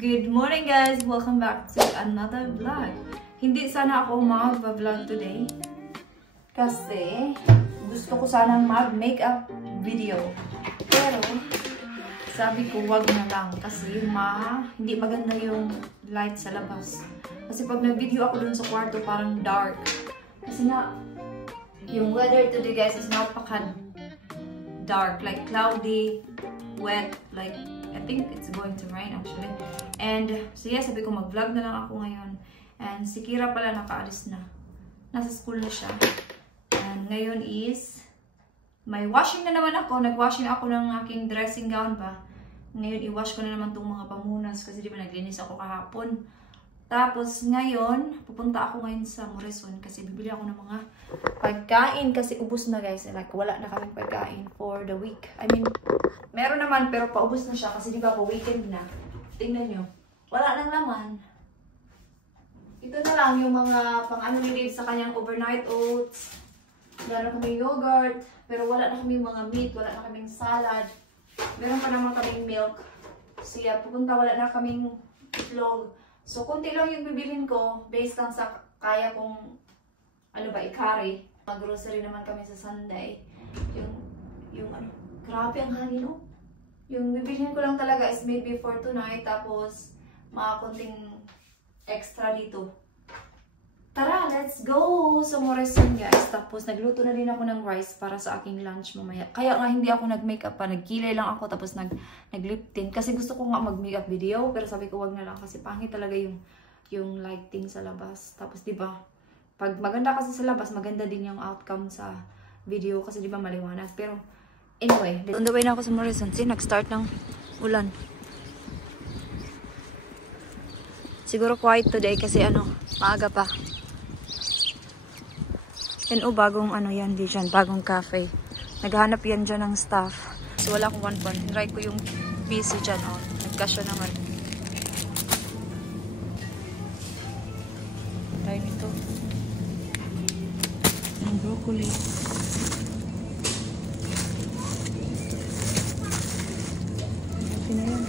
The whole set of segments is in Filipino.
Good morning guys! Welcome back to another vlog. Hindi sana ako mag-vlog today kasi gusto ko sanang mag-makeup video. Pero sabi ko wag na lang kasi hindi maganda yung light sa labas. Kasi pag nag-video ako dun sa kwarto parang dark. Kasi nga yung weather today guys is napaka-dark, like cloudy, wet, like I think it's going to rain actually. And so yeah, sabi ko mag-vlog na lang ako ngayon. And si Kira pala nakaalis na. Nasa school na siya. And ngayon is may washing na naman ako. Nag-washing ako ng aking dressing gown ba. Ngayon i-wash ko na naman itong mga pamunas kasi di ba naglinis ako kahapon. Tapos ngayon, pupunta ako ngayon sa Morrison kasi bibili ako ng mga pagkain kasi ubos na guys. Like wala na kaming pagkain for the week. I mean, meron naman pero paubos na siya kasi di ba pa weekend na. Tingnan nyo. Wala nang laman. Ito na lang yung mga pang-ano ni Dave sa kanyang overnight oats. Wala na kaming yogurt. Pero wala na kaming mga meat. Wala na kaming salad. Meron pa naman kaming milk. So yeah, pupunta wala na kaming itlog. So, konti lang yung bibilin ko based lang sa kaya kong i-carry. Mag-grocery naman kami sa Sunday. Grabe ang hangin, no? Yung bibilin ko lang talaga is maybe for tonight, tapos mga konting extra dito. Tara, let's go sa Morrison, guys. Tapos, nagluto na din ako ng rice para sa aking lunch mamaya. Kaya nga hindi ako nag-makeup pa. Nagkilay lang ako, tapos nag-lip tint. Kasi gusto ko nga mag-makeup video, pero sabi ko wag na lang kasi pangit talaga yung lighting sa labas. Tapos, di ba pag maganda kasi sa labas, maganda din yung outcome sa video kasi di ba maliwanag. Pero, anyway, on the way na ako sa Morrison. See, nag-start ng ulan. Siguro quiet today kasi maaga pa. And bagong yan di dyan, bagong cafe. Naghahanap yan dyan ng staff. So wala akong 1 Try ko yung PC dyan, nagkasya naman. Tayo nito. Ang broccoli. Okay na yan.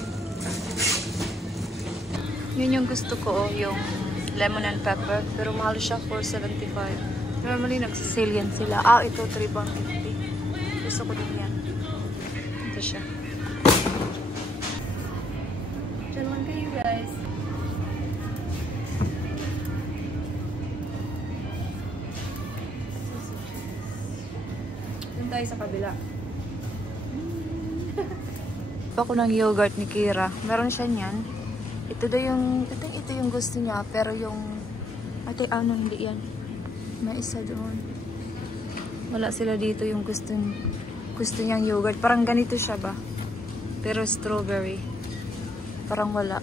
Yun yung gusto ko, yung lemon and pepper. Pero mahal siya, $4.75. Normally, nagsisale yan sila. Ito, $3.50. Gusto ko din yan. Ito siya. Diyan naman kayo, guys. Doon tayo sa kabila. Ako ng yogurt ni Kira. Meron siya niyan. Ito yung gusto niya. Pero yung... hindi yan. May isa doon. Wala sila dito yung gusto niyang yogurt. Parang ganito siya ba? Pero strawberry. Parang wala.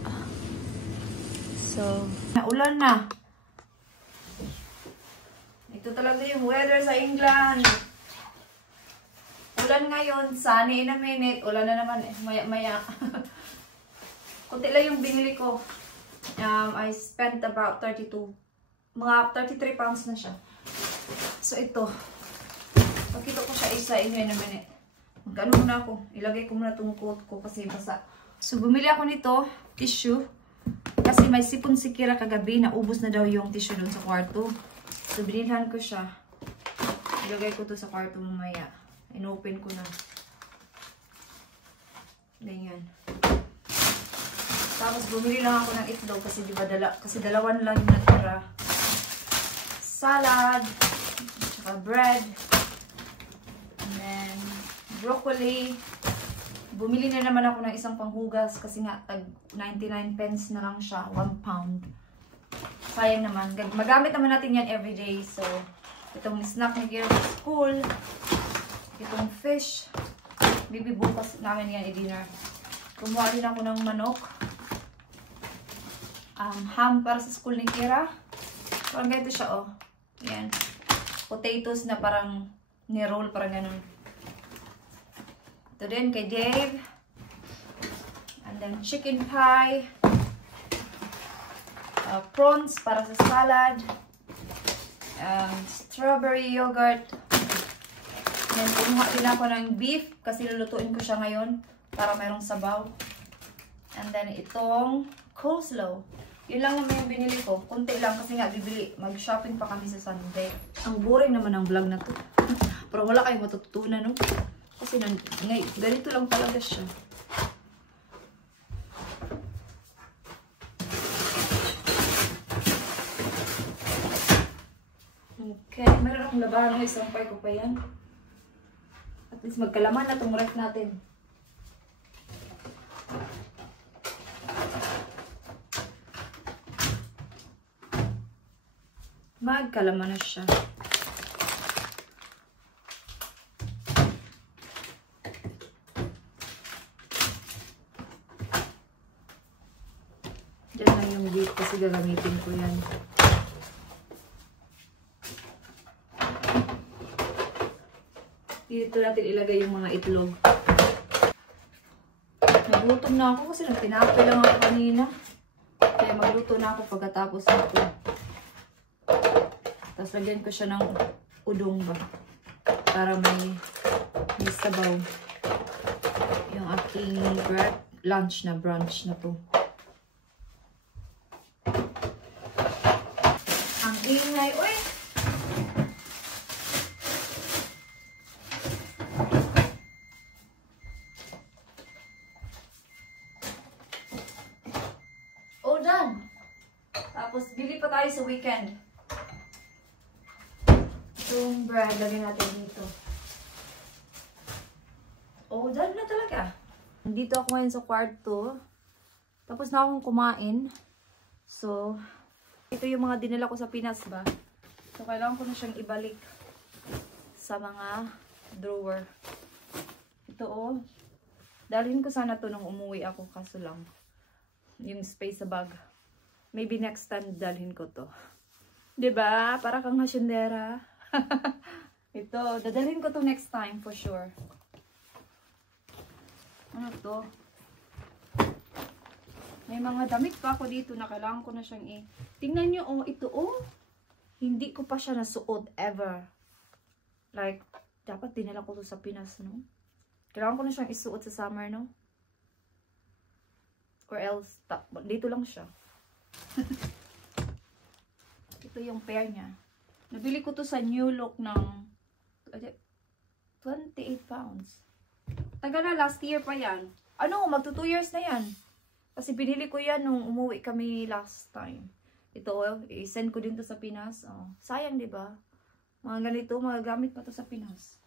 So, naulan na. Ito talaga yung weather sa England. Ulan ngayon. Sunny in a minute. Ulan na naman. Maya-maya. Kunti lang yung binili ko. I spent about 33 pounds na siya. So ito, pakita ko siya isa in a minute. Magkano muna ako? Ilagay ko muna itong coat ko kasi basa. So bumili ako nito, tissue. Kasi may sipon si Kira kagabi, naubos na daw yung tissue doon sa kwarto. So binilhan ko siya. Ilagay ko to sa kwarto mamaya. Inopen ko na. Ganyan. Tapos bumili lang ako ng itlog kasi diba dalawan lang yung natira. Salad, tsaka bread, and then broccoli. Bumili na naman ako ng isang panghugas kasi nga tag 99 pence na lang siya, 1 pound. Sayang naman. Magamit naman natin yan everyday. So, itong snack ni Kira sa school, itong fish, bibi bukas namin yan i-dinner. Kumuha din ako ng manok. Ham para sa school ni Kira. Parang ganito siya, Yan. Potatoes na parang ni-roll, parang ganun. Ito din kay Dave. And then chicken pie. Prawns para sa salad. Strawberry yogurt. Then kumuha din ako ng beef kasi lulutuin ko siya ngayon para mayroong sabaw. And then itong coleslaw. Yun lang naman yung binili ko. Kunti lang kasi nga bibili. Mag-shopping pa kami sa Sunday. Ang boring naman ang vlog na to. Pero wala kayong matututunan, no? Kasi ganito lang talaga siya. Okay. Meron akong labahan ng isang pay ko pa yan. At least magkalaman na itong ref natin. Magkalaman na siya. Diyan lang yung beef kasi gagamitin ko yan. Dito natin ilagay yung mga itlog. Nagutom na ako kasi nagtinapay lang ako kanina. Kaya magluto na ako pagkatapos nito. Tapos lagyan ko siya ng udong ba. Para may sabaw. Yung aking lunch na, brunch na to. Ang ingay. Uy! All done! Tapos bili pa tayo sa weekend. Itong bread, lagyan natin dito. Oh, done na talaga. Nandito ako ngayon sa kwarto. Tapos na akong kumain. So, ito yung mga dinala ko sa Pinas ba. So, kailangan ko na siyang ibalik sa mga drawer. Ito oh. Dalhin ko sana to nung umuwi ako. Kaso lang, yung space sa bag. Maybe next time dalhin ko to. Diba? Para kang hasyendera. Ito, dadalhin ko to next time for sure. Ano to? May mga damit pa ako dito na kailangan ko na siyang tingnan nyo, oh, ito, oh. Hindi ko pa siya nasuot ever. Like, dapat dinala ko to sa Pinas, no? Kailangan ko na siyang isuot sa summer, no? Or else, dito lang siya. Ito yung pair niya. Nabili ko to sa New Look ng 28 pounds. Tagal na, last year pa yan. Ano, magto 2 years na yan. Kasi binili ko yan nung umuwi kami last time. Ito, i-send ko din to sa Pinas. Oh, sayang, di ba? Mga ganito, magagamit pa to sa Pinas.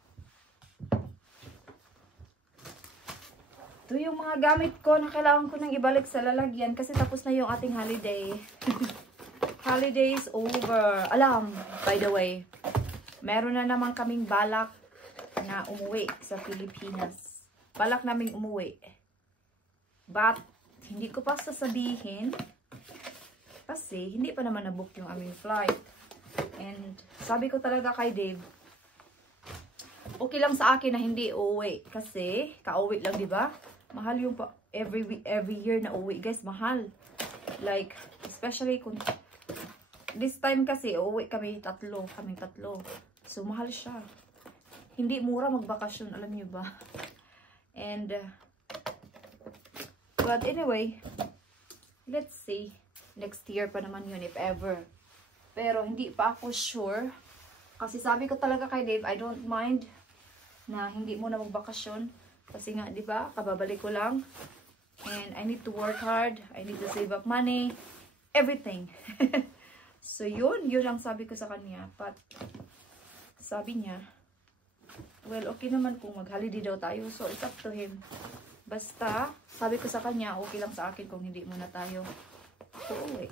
Ito yung mga gamit ko na kailangan ko nang ibalik sa lalagyan kasi tapos na yung ating holiday. Holiday is over. Alam, by the way, meron na naman kaming balak na umuwi sa Pilipinas. Balak naming umuwi. But, hindi ko pa sasabihin kasi hindi pa naman na-book yung aming flight. And, sabi ko talaga kay Dave, okay lang sa akin na hindi uuwi. Kasi, ka-uwi lang, di ba? Mahal yung every year na uwi. Guys, mahal. Like, especially kung this time kasi, uuwi kami tatlo. So, mahal siya. Hindi mura magbakasyon, alam niyo ba? And, but anyway, let's see. Next year pa naman yun, if ever. Pero, hindi pa ako sure. Kasi sabi ko talaga kay Dave, I don't mind na hindi muna magbakasyon. Kasi nga, di ba, kababalik ko lang. And I need to work hard. I need to save up money. Everything. So, yun ang sabi ko sa kanya. But, sabi niya, well, okay naman kung mag-holiday daw tayo. So, it's up to him. Basta, sabi ko sa kanya, okay lang sa akin kung hindi muna tayo uuwi.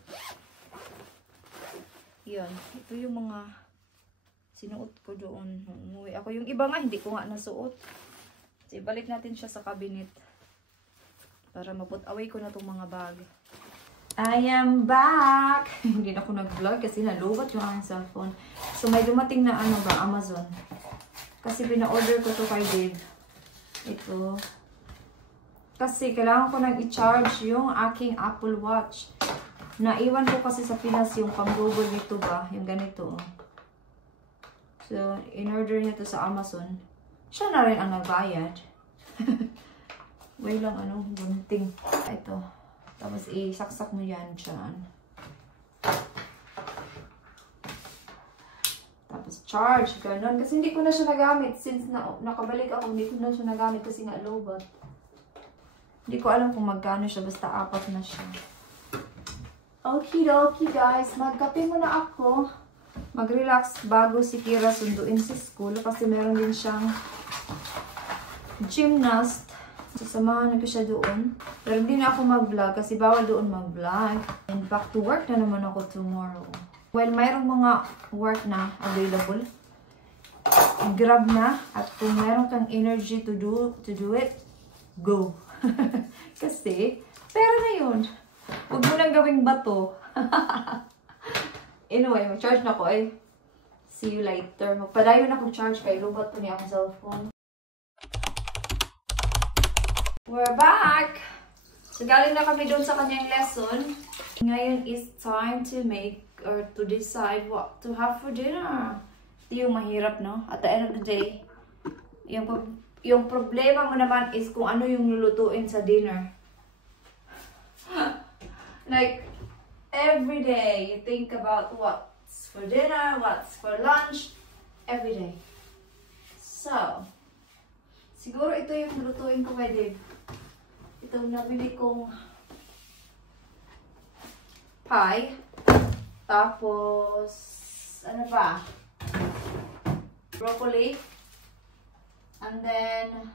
Yun. Ito yung mga sinuot ko doon. Umuwi ako. Yung iba nga, hindi ko nga nasuot. So, ibalik natin siya sa cabinet. Para maput away ko na itong mga bag. I am back! Hindi na ako nag-vlog kasi nalubat yung aking cellphone. So, may dumating na Amazon. Kasi pina-order ko to kay Dave. Ito. Kasi kailangan ko nang i-charge yung aking Apple Watch. Naiwan ko kasi sa Pinas yung pang-google dito ba? Yung ganito. So, in-order niya to sa Amazon. Siya na rin ang nagbayad. Way lang gunting. Ito. Tapos isaksak mo yan dyan. Tapos charge, ganun. Kasi hindi ko na siya nagamit. Since nakabalik ako, hindi ko na siya nagamit kasi nga lobat. Hindi ko alam kung magkano siya. Basta 4 na siya. Okie guys. Magkape muna ako. Mag-relax bago si Kira sunduin sa school. Kasi meron din siyang gymnast. Sasamahan ko siya doon. Pero hindi na ako mag-vlog kasi bawal doon mag-vlog. And back to work na naman ako tomorrow. Well, mayroong mga work na available. Grab na. At kung mayroon kang energy to do it, go. Kasi, pera na yun. Huwag mo nang gawing bato. Anyway, mag-charge na ko eh. See you later. Magpadayo na akong charge kay lubat po niya akong cellphone. We're back! So, galing na kami doon sa kanyang lesson. Ngayon is time to make or to decide what to have for dinner. Ito yung mahirap, no? At the end of the day, yung problema mo naman is kung ano yung lulutuin sa dinner. Like, every day, you think about what's for dinner, what's for lunch, every day. So, siguro ito yung lulutuin ko kay Dave. Ito nabili kong pie. Tapos, ano pa? Broccoli. And then,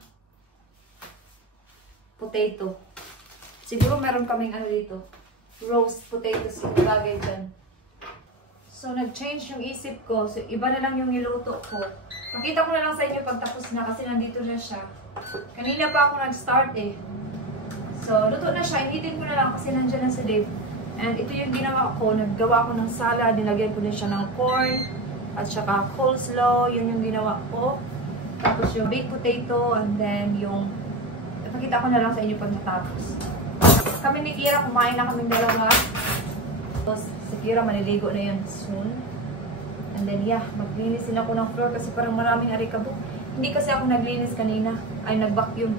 potato. Siguro meron kaming ano dito. Roast potatoes yung bagay dyan. So, nag-change yung isip ko. So, iba na lang yung niluto ko. Makita ko na lang sa inyo pag tapos na kasi nandito na siya. Kanina pa ako nag-start eh. So, luto na siya. Initin ko na lang kasi nandyan na si Dave. And ito yung ginawa ko. Naggawa ko ng salad. Dinagyan ko din siya ng corn. At saka coleslaw. Yun yung ginawa ko. Tapos yung baked potato. And then yung... Ipakita ko na lang sa inyo pag natapos. Kami ni Kira, kumain na kaming dalawa. Tapos si Kira, maliligo na yun soon. And then yeah, maglinis din ako ng floor kasi parang maraming arikabok. Hindi kasi ako naglinis kanina. Ay, nag-vacuum.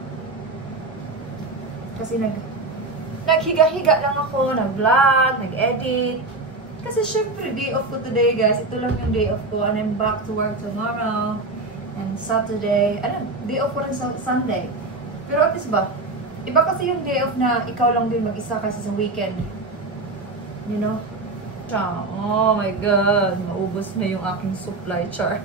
Kasi naghiga-higa lang ako, nag-vlog, nag-edit. Kasi syempre, day off ko today, guys. Ito lang yung day off ko. And I'm back to work tomorrow. And Saturday. Ano, day off ko rin sa Sunday. Pero at least ba, iba kasi yung day off na ikaw lang din mag-isa kasi sa weekend. You know? Oh my God. Maubos na yung aking supply char.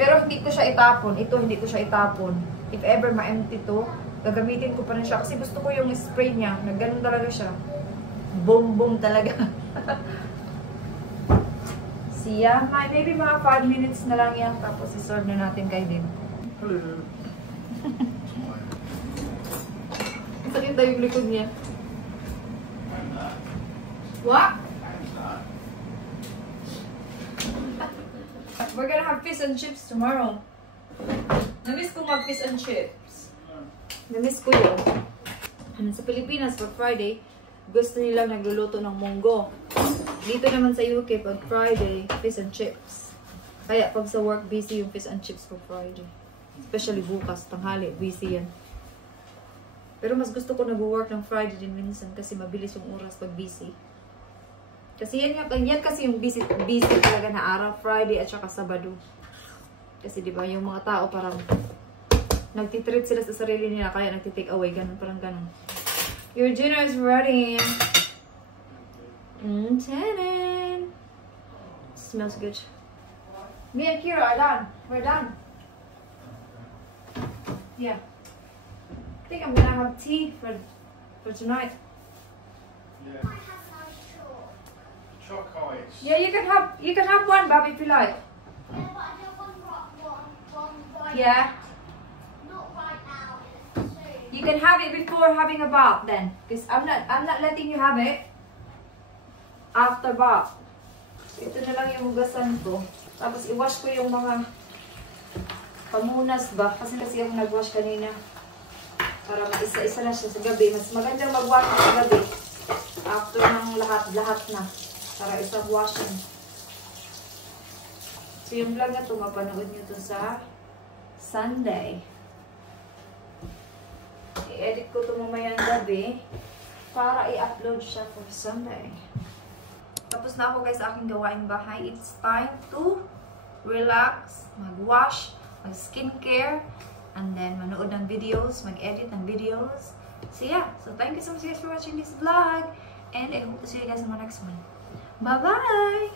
Pero hindi ko siya itapon. Ito, hindi ko siya itapon. If ever ma-empty to, gagamitin ko pa rin siya. Kasi gusto ko yung spray niya. Nagganon talaga siya. Boom, boom talaga. Siya. Maybe mga 5 minutes na lang yan. Tapos isorb na natin kay Dim. Sakit tayo yung likod niya. What? We're gonna have fish and chips tomorrow. Namiss ko mag fish and chips. Namiss ko yun. Sa Pilipinas, for Friday, gusto nilang nagluluto ng munggo. Dito naman sa UK, pag Friday, fish and chips. Kaya pag sa work, busy yung fish and chips for Friday. Especially bukas, tanghali, busy yan. Pero mas gusto ko nag-work ng Friday din minsan kasi mabilis yung oras pag busy. Kasi yan kasi yung busy talaga na araw, Friday at saka Sabado. Kasi diba yung mga tao parang nagtitreat sila sa sarili nila kaya nagtitake away, ganun, parang ganun. Your dinner is ready. Tanan. Smells good. Me and Kira are done. We're done. Yeah. I think I'm gonna have tea for tonight. Yeah. Chocolate. Yeah, you can have one, Bob, if you like. Yeah, but I don't want one right Yeah. Not right now. Soon. You can have it before having a bath then, because I'm not letting you have it after bath. Ito na lang yung hugasan ko. Tapos i-wash ko yung mga pamunas ba, kasi ako nag-wash kanina. Para maisa-isa na siya sa gabi. Mas magandang mag-wash sa gabi. After ng lahat na. Para isang washing. So yung vlog na ito, mapanood nyo ito sa Sunday. I-edit ko ito mamayang gabi para i-upload siya for Sunday. Tapos na ako guys sa aking gawaing bahay. It's time to relax, mag-wash, mag-skincare, and then manood ng videos, mag-edit ng videos. So yeah, so thank you so much guys for watching this vlog, and I hope to see you guys in my next one. Bye-bye!